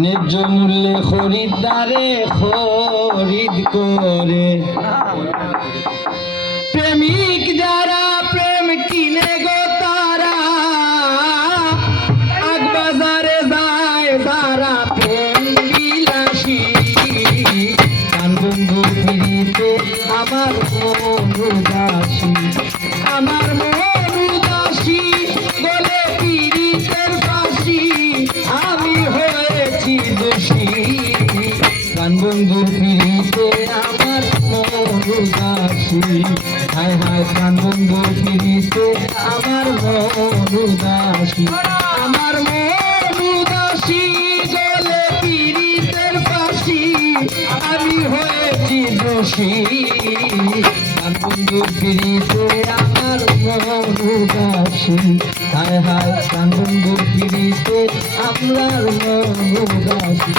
ন্যায্য মূল্যে খরিদ্দারে খরিদ করে। প্রেমিক যারা প্রেম কিনে গো তারা আগবাজারে যায় যারা প্রেম বিলাসী। গান বন্ধু ফিরিতে আমার মন উদাসী, আমার মন উদাসী বলে পীড়িতের ফাঁসি আমি হয়েছি দোষী। গান বন্ধুর ফিরিতে আমার মন উদাসী, হায় হায় গান বন্ধু ফিরিতে আমার মন উদাসী, আমার মন উদাসী গলে পীড়িতের ফাঁসি আমি হয়েছি দোষী। গান বন্ধুর ফিরিতে আমার মন উদাসী, হায় হায় গান বন্ধুর ফিরিতে আপনার মন উদাসী।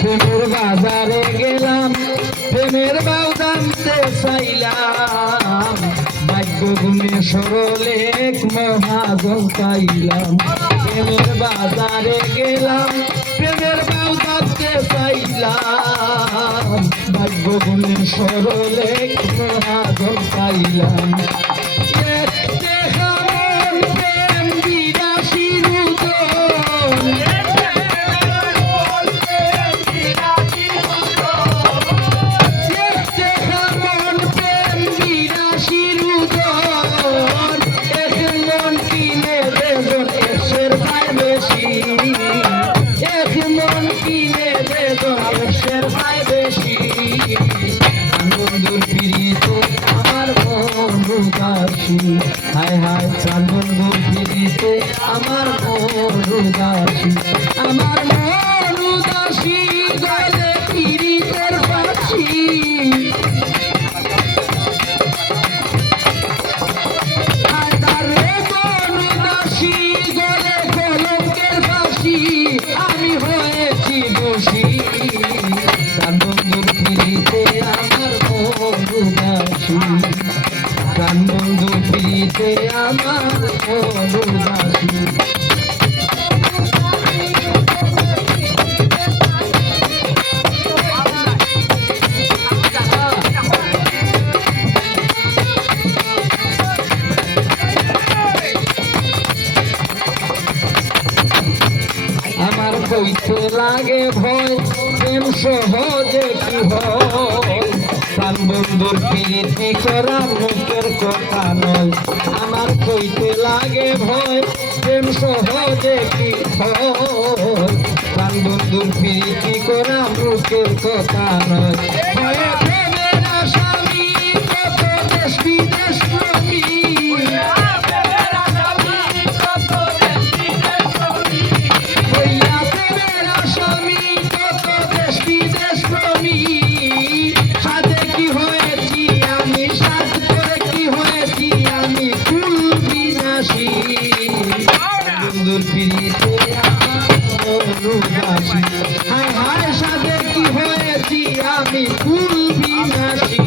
প্রেমের বাজারে গেলাম, প্রেমের বাউ জানতে চাইলাম, ভাগ্য গুণে সরলে এক মহাজন পাইলাম। প্রেমের বাজারে গেলাম, প্রেমের বাউ জানতে চাইলাম, ভাগ্য গুণে সরলে এক মহাজন পাইলাম। হায় হায় প্রাণ বন্ধু ফিরিতে আমার মন উদাসী, আমার মন উদাসী গলে পীড়িতের ফাঁসি। আমি হয়েছি দোষী। প্রাণ বন্ধুর ফিরিতে আমার মন উদাসী, প্রাণ বন্ধু ফিরিতে আমার মন উদাসী। আমার কইতে লাগে ভয় প্রেম সহজে কি হয়, প্রাণ বন্ধুর প্রীতি করা মুখের কথা নয়। আমার কইতে লাগে ভয় প্রেম সহজে কি হয়, প্রাণ বন্ধুর প্রীতি করা মুখের কথা নয়। ভয়ে প্রেমের আসামি কত দেশ বিদেশ নবী, ফিরিতে আমার মন উদাসী, হায় হায় সাধে কি হয়েছি আমি ফুল বিনাশী।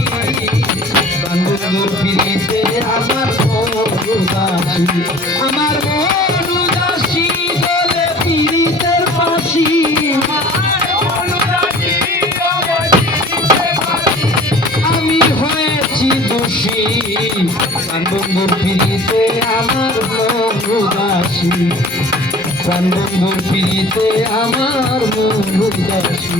বন্ধুর ফিরিতে আমার মন উদাসী, আমার মন উদাসী গলে পীড়িতের ফাঁসি। আমি হয়েছি দোষী। বন্ধুর ফিরিতে আমার মন উদাসী, প্রাণ বন্ধুর ফিরিতে আমার মন উদাসী।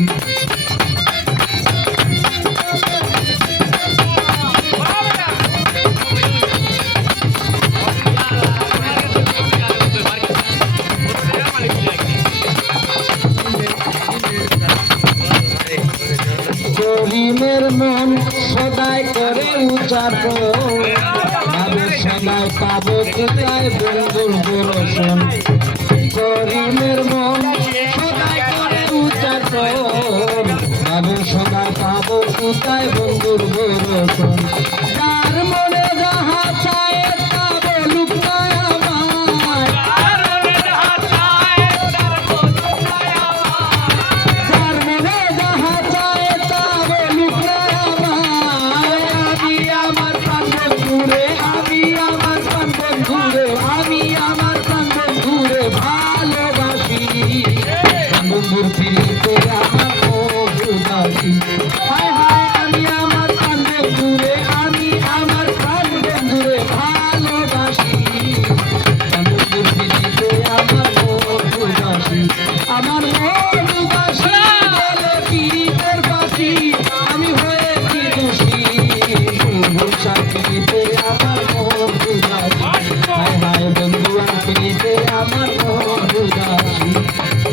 করিমের মন সদাই করে উচ্চারণ, ভাবে সদাই পাবো কোথায় বন্ধুর দর্শন। করিমের মন সদাই করে উচ্চারণ, ভাবে সদাই পাবো কোথায় বন্ধুর দর্শন। যার মনে যাহা চায় তা বলুক না আমার, হায় হায় আমি আমার প্রাণ বন্ধুরে, আমি আমার প্রাণ বন্ধুরে ভালোবাসি। বন্ধুর পিড়িতে আমার মন উদাসী, আমার মন উদাসী বলে পিড়িতের বাসি, আমি হয়েছি দোষী। বন্ধুর সাথীতে আমার মন উদাসী, হায় হায় বন্ধু আর পিড়িতে আমার মন উদাসী,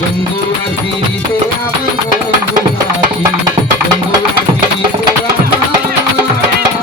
বন্ধু আর পিড়িতে আমার মন উদাসী, বন্ধু আর পিড়িতে আমার মন উদাসী।